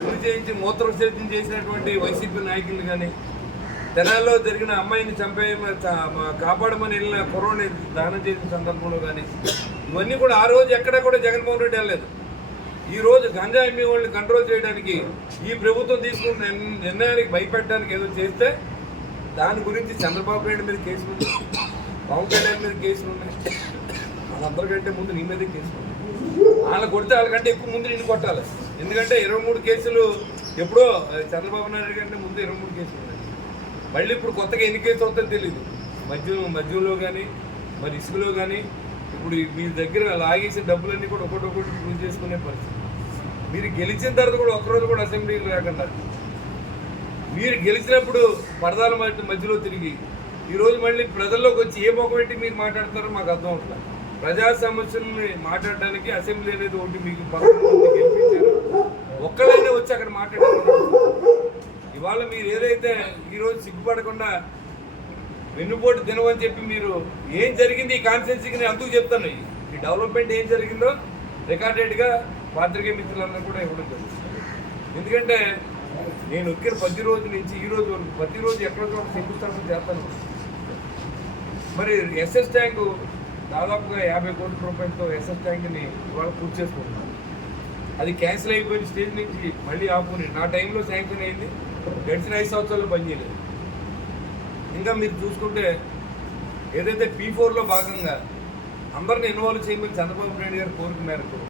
గురి చేయించి మూత్ర విసర్జన చేసినటువంటి వైసీపీ నాయకులు కానీ, తెనాల్లో జరిగిన అమ్మాయిని కాపాడమని వెళ్ళిన కరోనా దానం చేసిన సందర్భంలో కానీ, ఇవన్నీ కూడా ఆ రోజు ఎక్కడా కూడా జగన్మోహన్ రెడ్డి వెళ్ళలేదు. ఈ రోజు గంజా అమ్మే వాళ్ళని కంట్రోల్ చేయడానికి ఈ ప్రభుత్వం తీసుకున్న నిర్ణయానికి భయపెట్టడానికి ఏదో చేస్తే దాని గురించి చంద్రబాబు నాయుడు మీద కేసులు ఉన్నాయి, పవన్ కళ్యాణ్ మీద కేసులు ఉన్నాయి, వాళ్ళందరికంటే ముందు నీ మీదే కేసులు ఉన్నాయి. వాళ్ళని కొడితే వాళ్ళకంటే ఎక్కువ ముందు నిన్ను కొట్టాలి. ఎందుకంటే 23 కేసులు ఎప్పుడో చంద్రబాబు నాయుడు కంటే ముందు 23 కేసులు ఉన్నాయి. మళ్ళీ ఇప్పుడు కొత్తగా ఎన్ని కేసులు అవుతుందో తెలియదు. మద్యంలో కానీ మరి ఇసుకలో కానీ ఇప్పుడు మీ దగ్గర లాగేసే డబ్బులన్నీ కూడా ఒకటి యూజ్ చేసుకునే పరిస్థితి. మీరు గెలిచిన తర్వాత కూడా ఒక్కరోజు కూడా అసెంబ్లీకి లేకుండా మీరు గెలిచినప్పుడు పరదాల మధ్యలో తిరిగి ఈరోజు మళ్ళీ ప్రజల్లోకి వచ్చి ఏ మొక్క పెట్టి మీరు మాట్లాడుతున్నారో మాకు అర్థం అవుతుంది. ప్రజా సమస్యలని మాట్లాడడానికి అసెంబ్లీ అనేది ఒకటి మీకు గెలిపించారు, ఒక్కళ్ళైనా వచ్చి అక్కడ మాట్లాడారు. ఇవాళ మీరు ఏదైతే ఈరోజు సిగ్గుపడకుండా వెన్నుపోటు దినమని చెప్పి మీరు ఏం జరిగింది ఈ కాన్స్టిట్యున్సీకి నేను అందుకు చెప్తాను. ఈ డెవలప్మెంట్ ఏం జరిగిందో రికార్డెడ్గా పాత్రికేయ మిత్రులందరూ కూడా ఇవ్వడం జరుగుతుంది. ఎందుకంటే నేను ఒక్కిన 10 రోజుల నుంచి ఈ రోజు వరకు ప్రతిరోజు ఎక్కడో శంకుస్థాపన చేస్తాను. మరి ఎస్ఎస్ ట్యాంకు దాదాపుగా 50 కోట్ల రూపాయలతో ఎస్ఎస్ ట్యాంక్ని ఇవాళ పూర్తి చేసుకుంటున్నాను. అది క్యాన్సిల్ అయిపోయిన స్టేజ్ నుంచి మళ్ళీ ఆపుకుని నా టైంలో శాంక్షన్ అయింది, గడిచిన 5 సంవత్సరాల్లో పనిచేయలేదు. ఇంకా మీరు చూసుకుంటే ఏదైతే P4లో భాగంగా అందరిని ఇన్వాల్వ్ చేయమని చంద్రబాబు నాయుడు గారి కోరిక మేరకు